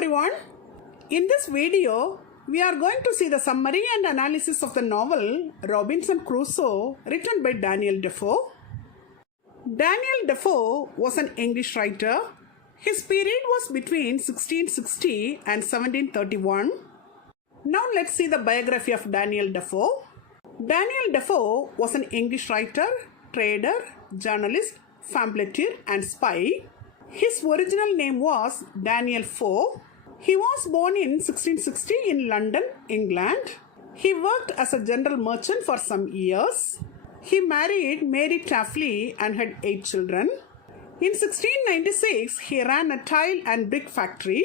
everyone. In this video, we are going to see the summary and analysis of the novel Robinson Crusoe written by Daniel Defoe. Daniel Defoe was an English writer. His period was between 1660 and 1731. Now let's see the biography of Daniel Defoe. Daniel Defoe was an English writer, trader, journalist, pamphleteer and spy. His original name was Daniel Defoe. He was born in 1660 in London, England. He worked as a general merchant for some years. He married Mary Taffley and had 8 children. In 1696, he ran a tile and brick factory.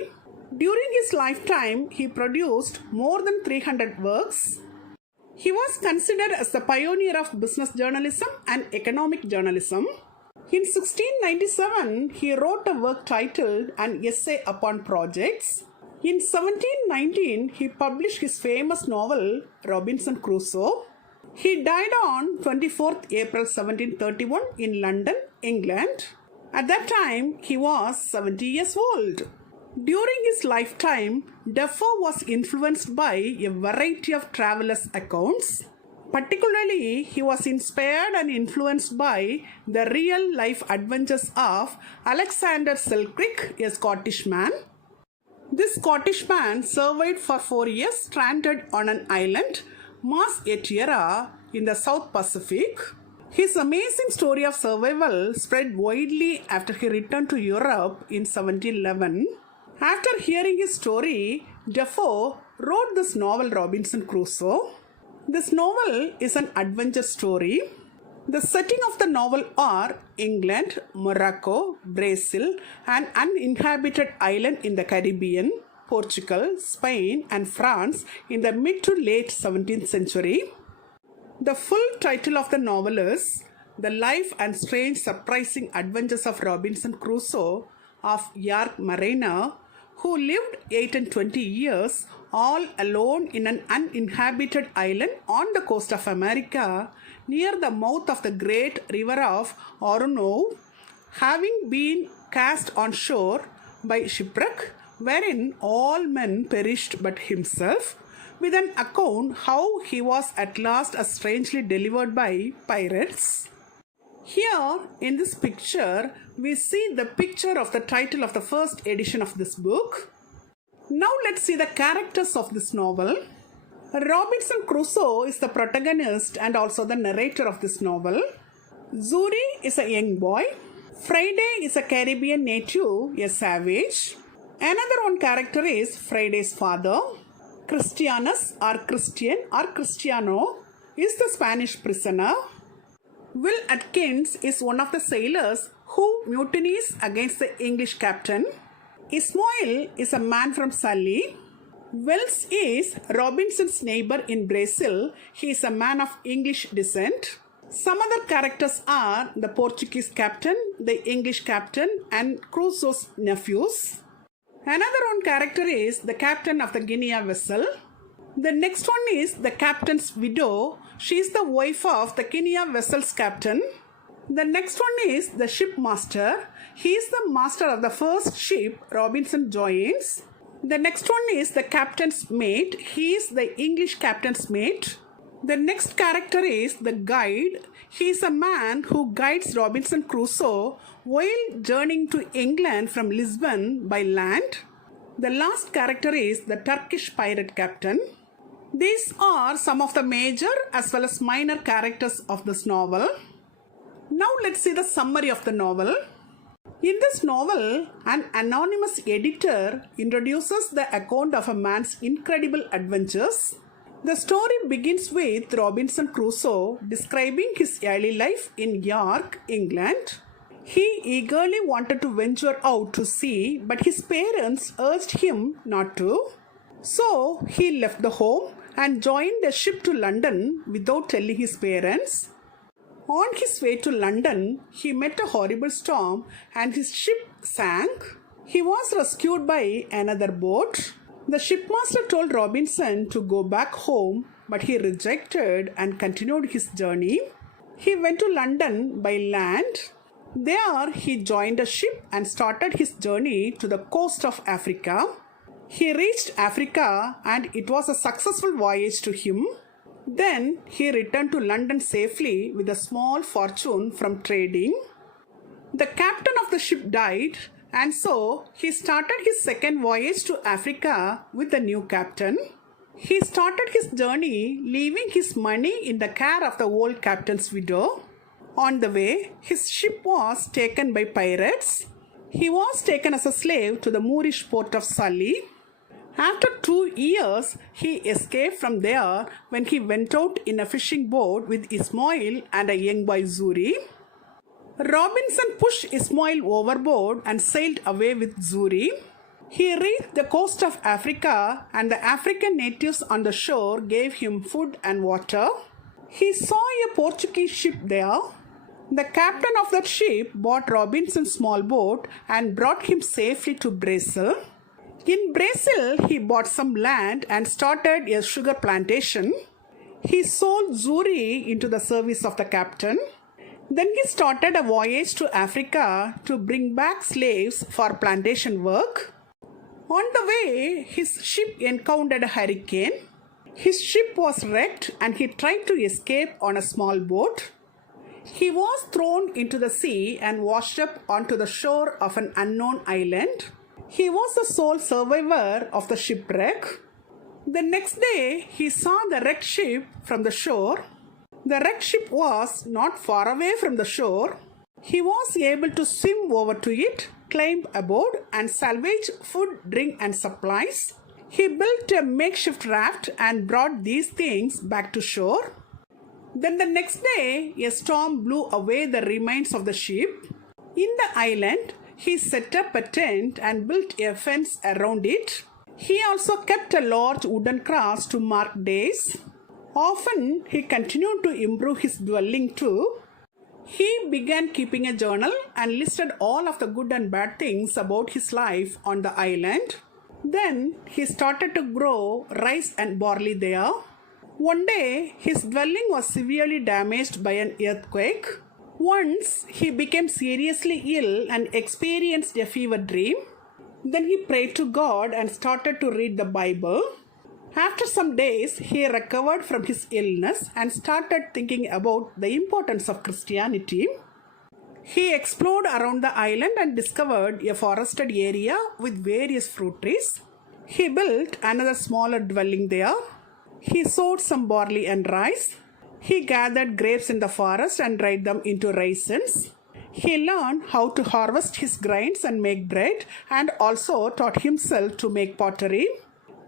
During his lifetime, he produced more than 300 works. He was considered as the pioneer of business journalism and economic journalism. In 1697, he wrote a work titled An Essay Upon Projects. In 1719, he published his famous novel Robinson Crusoe. He died on 24th April 1731 in London, England. At that time, he was 70 years old. During his lifetime, Defoe was influenced by a variety of travelers' accounts. Particularly, he was inspired and influenced by the real-life adventures of Alexander Selkirk, a Scottish man. This Scottish man survived for 4 years stranded on an island, Mas Yetira, in the South Pacific. His amazing story of survival spread widely after he returned to Europe in 1711. After hearing his story, Defoe wrote this novel Robinson Crusoe. This novel is an adventure story. The setting of the novel are England, Morocco, Brazil, an uninhabited island in the Caribbean, Portugal, Spain, and France in the mid to late 17th century. The full title of the novel is The Life and Strange Surprising Adventures of Robinson Crusoe of York Mariner, who lived 8 and 20 years all alone in an uninhabited island on the coast of America near the mouth of the great river of Orinoco, having been cast on shore by shipwreck, wherein all men perished but himself, with an account how he was at last strangely delivered by pirates. Here in this picture, we see the picture of the title of the first edition of this book. Now let's see the characters of this novel. Robinson Crusoe is the protagonist and also the narrator of this novel. Zuri is a young boy. Friday is a Caribbean native, a savage. Another one character is Friday's father. Christianus or Christian or Cristiano is the Spanish prisoner. Will Atkins is one of the sailors who mutinies against the English captain. Ismail is a man from Sully. Wells is Robinson's neighbor in Brazil. He is a man of English descent. Some other characters are the Portuguese captain, the English captain, and Crusoe's nephews. Another one character is the captain of the Guinea vessel. The next one is the captain's widow. She is the wife of the Guinea vessel's captain. The next one is the shipmaster. He is the master of the first ship Robinson joins. The next one is the captain's mate. He is the English captain's mate. The next character is the guide. He is a man who guides Robinson Crusoe while journeying to England from Lisbon by land. The last character is the Turkish pirate captain. These are some of the major as well as minor characters of this novel. Now let's see the summary of the novel. In this novel, an anonymous editor introduces the account of a man's incredible adventures. The story begins with Robinson Crusoe describing his early life in York, England. He eagerly wanted to venture out to sea, but his parents urged him not to. So he left the home and joined a ship to London without telling his parents. On his way to London, he met a horrible storm and his ship sank. He was rescued by another boat. The shipmaster told Robinson to go back home, but he rejected and continued his journey. He went to London by land. There he joined a ship and started his journey to the coast of Africa. He reached Africa and it was a successful voyage to him. Then he returned to London safely with a small fortune from trading. The captain of the ship died, and so he started his second voyage to Africa with the new captain. He started his journey leaving his money in the care of the old captain's widow. On the way, his ship was taken by pirates. He was taken as a slave to the Moorish port of Sully. After 2 years, he escaped from there when he went out in a fishing boat with Ismail and a young boy Zuri. Robinson pushed Ismail overboard and sailed away with Zuri. He reached the coast of Africa and the African natives on the shore gave him food and water. He saw a Portuguese ship there. The captain of that ship bought Robinson's small boat and brought him safely to Brazil. In Brazil, he bought some land and started a sugar plantation. He sold Zuri into the service of the captain. Then he started a voyage to Africa to bring back slaves for plantation work. On the way, his ship encountered a hurricane. His ship was wrecked and he tried to escape on a small boat. He was thrown into the sea and washed up onto the shore of an unknown island. He was the sole survivor of the shipwreck. The next day, he saw the wrecked ship from the shore. The wrecked ship was not far away from the shore. He was able to swim over to it, climb aboard, and salvage food, drink, and supplies. He built a makeshift raft and brought these things back to shore. Then the next day, a storm blew away the remains of the ship. In the island, he set up a tent and built a fence around it. He also kept a large wooden cross to mark days. Often, he continued to improve his dwelling too. He began keeping a journal and listed all of the good and bad things about his life on the island. Then, he started to grow rice and barley there. One day, his dwelling was severely damaged by an earthquake. Once, he became seriously ill and experienced a fever dream. Then he prayed to God and started to read the Bible. After some days, he recovered from his illness and started thinking about the importance of Christianity. He explored around the island and discovered a forested area with various fruit trees. He built another smaller dwelling there. He sowed some barley and rice. He gathered grapes in the forest and dried them into raisins. He learned how to harvest his grains and make bread, and also taught himself to make pottery.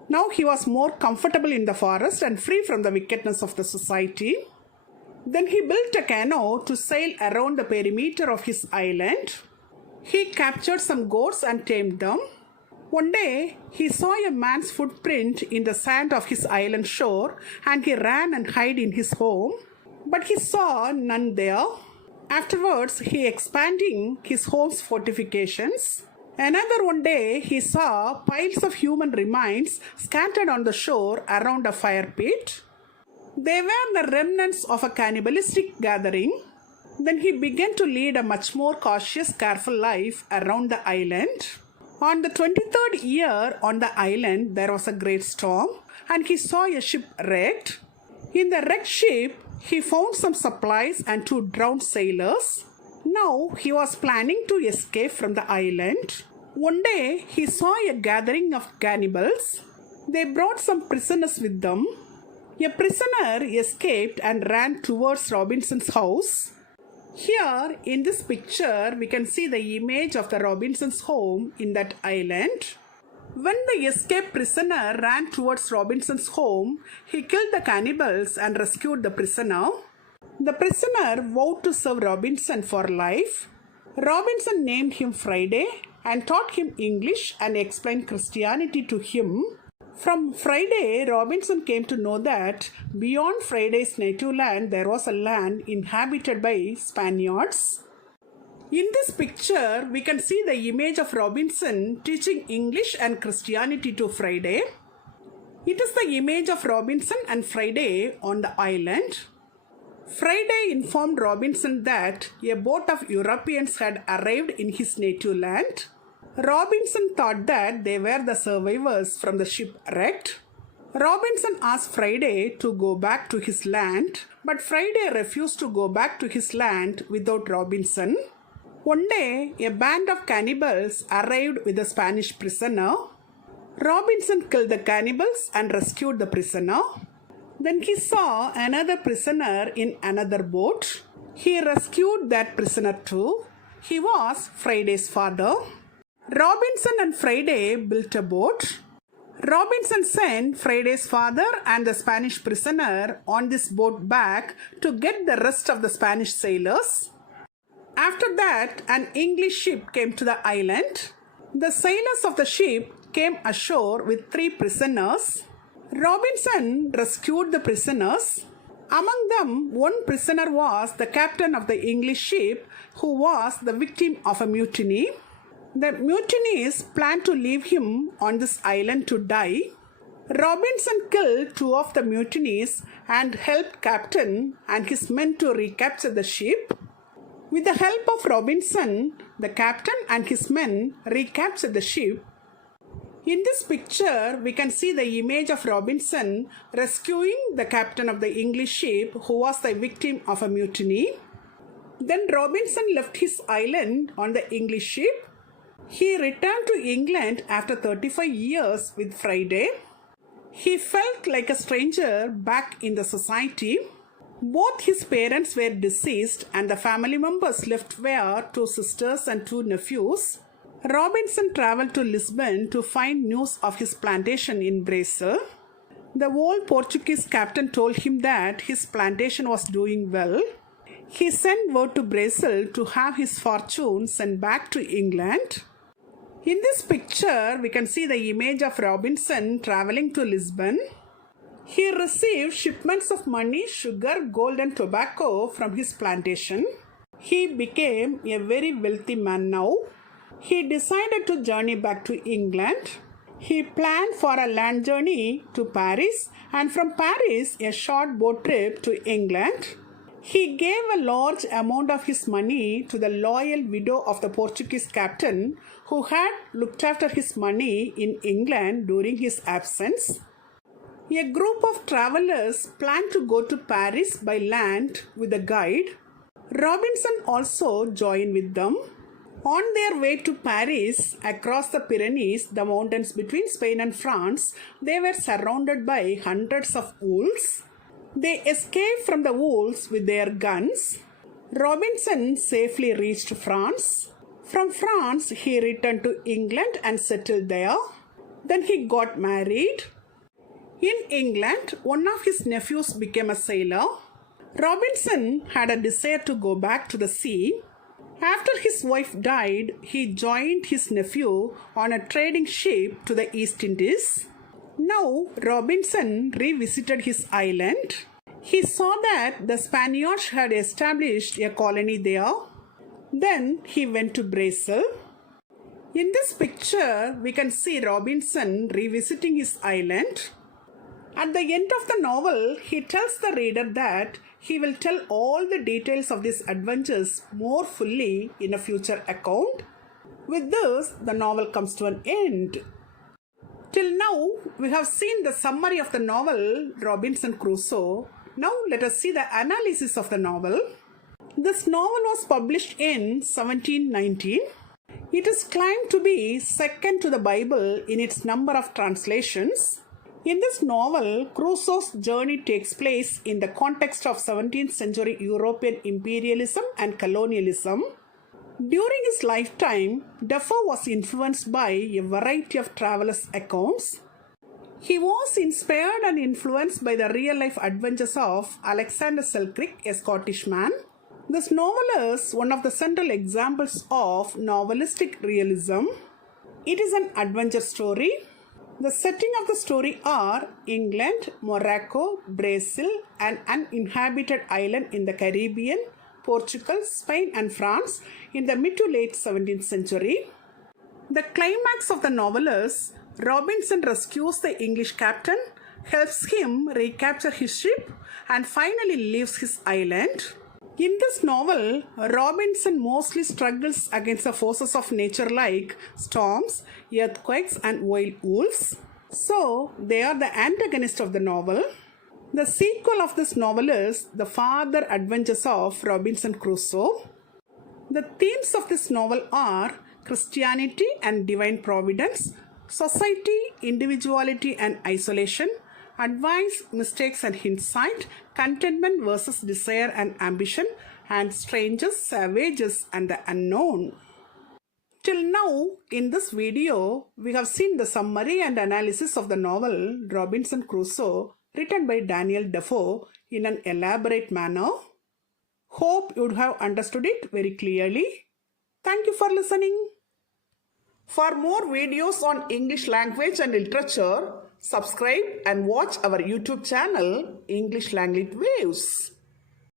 Now he was more comfortable in the forest and free from the wickedness of the society. Then he built a canoe to sail around the perimeter of his island. He captured some goats and tamed them. One day, he saw a man's footprint in the sand of his island shore and he ran and hid in his home. But he saw none there. Afterwards, he expanding his home's fortifications. Another one day, he saw piles of human remains scattered on the shore around a fire pit. They were the remnants of a cannibalistic gathering. Then he began to lead a much more cautious, careful life around the island. On the 23rd year on the island, there was a great storm, and he saw a ship wrecked. In the wrecked ship, he found some supplies and 2 drowned sailors. Now he was planning to escape from the island. One day, he saw a gathering of cannibals. They brought some prisoners with them. A prisoner escaped and ran towards Robinson's house. Here, in this picture, we can see the image of the Robinson's home in that island. When the escaped prisoner ran towards Robinson's home, he killed the cannibals and rescued the prisoner. The prisoner vowed to serve Robinson for life. Robinson named him Friday and taught him English and explained Christianity to him. From Friday, Robinson came to know that beyond Friday's native land, there was a land inhabited by Spaniards. In this picture, we can see the image of Robinson teaching English and Christianity to Friday. It is the image of Robinson and Friday on the island. Friday informed Robinson that a boat of Europeans had arrived in his native land. Robinson thought that they were the survivors from the ship wrecked. Robinson asked Friday to go back to his land, but Friday refused to go back to his land without Robinson. One day, a band of cannibals arrived with a Spanish prisoner. Robinson killed the cannibals and rescued the prisoner. Then he saw another prisoner in another boat. He rescued that prisoner too. He was Friday's father. Robinson and Friday built a boat. Robinson sent Friday's father and the Spanish prisoner on this boat back to get the rest of the Spanish sailors. After that, an English ship came to the island. The sailors of the ship came ashore with 3 prisoners. Robinson rescued the prisoners. Among them, one prisoner was the captain of the English ship, who was the victim of a mutiny. The mutineers planned to leave him on this island to die. Robinson killed 2 of the mutineers and helped captain and his men to recapture the ship. With the help of Robinson, the captain and his men recaptured the ship. In this picture, we can see the image of Robinson rescuing the captain of the English ship who was the victim of a mutiny. Then Robinson left his island on the English ship. He returned to England after 35 years with Friday. He felt like a stranger back in the society. Both his parents were deceased and the family members left were 2 sisters and 2 nephews. Robinson traveled to Lisbon to find news of his plantation in Brazil. The old Portuguese captain told him that his plantation was doing well. He sent word to Brazil to have his fortune sent back to England. In this picture, we can see the image of Robinson traveling to Lisbon. He received shipments of money, sugar, gold and tobacco from his plantation. He became a very wealthy man now. He decided to journey back to England. He planned for a land journey to Paris and from Paris a short boat trip to England. He gave a large amount of his money to the loyal widow of the Portuguese captain who had looked after his money in England during his absence. A group of travelers planned to go to Paris by land with a guide. Robinson also joined with them. On their way to Paris, across the Pyrenees, the mountains between Spain and France, they were surrounded by hundreds of wolves. They escaped from the wolves with their guns. Robinson safely reached France. From France, he returned to England and settled there. Then he got married. In England, one of his nephews became a sailor. Robinson had a desire to go back to the sea. After his wife died, he joined his nephew on a trading ship to the East Indies. Now, Robinson revisited his island. He saw that the Spaniards had established a colony there. Then he went to Brazil. In this picture, we can see Robinson revisiting his island. At the end of the novel, he tells the reader that he will tell all the details of these adventures more fully in a future account. With this, the novel comes to an end. Till now, we have seen the summary of the novel Robinson Crusoe. Now let us see the analysis of the novel. This novel was published in 1719. It is claimed to be second to the Bible in its number of translations. In this novel, Crusoe's journey takes place in the context of 17th century European imperialism and colonialism. During his lifetime, Defoe was influenced by a variety of travelers' accounts. He was inspired and influenced by the real-life adventures of Alexander Selkirk, a Scottish man. This novel is one of the central examples of novelistic realism. It is an adventure story. The setting of the story are England, Morocco, Brazil, an uninhabited island in the Caribbean, Portugal, Spain and France in the mid to late 17th century. The climax of the novel is Robinson rescues the English captain, helps him recapture his ship and finally leaves his island. In this novel, Robinson mostly struggles against the forces of nature like storms, earthquakes, and wild wolves. So, they are the antagonist of the novel. The sequel of this novel is The Further Adventures of Robinson Crusoe. The themes of this novel are Christianity and divine providence, society, individuality and isolation, advice, mistakes and hindsight, contentment versus desire and ambition, and strangers, savages, and the unknown. Till now, in this video, we have seen the summary and analysis of the novel Robinson Crusoe, written by Daniel Defoe in an elaborate manner. Hope you would have understood it very clearly. Thank you for listening. For more videos on English language and literature, subscribe and watch our YouTube channel English Language Waves.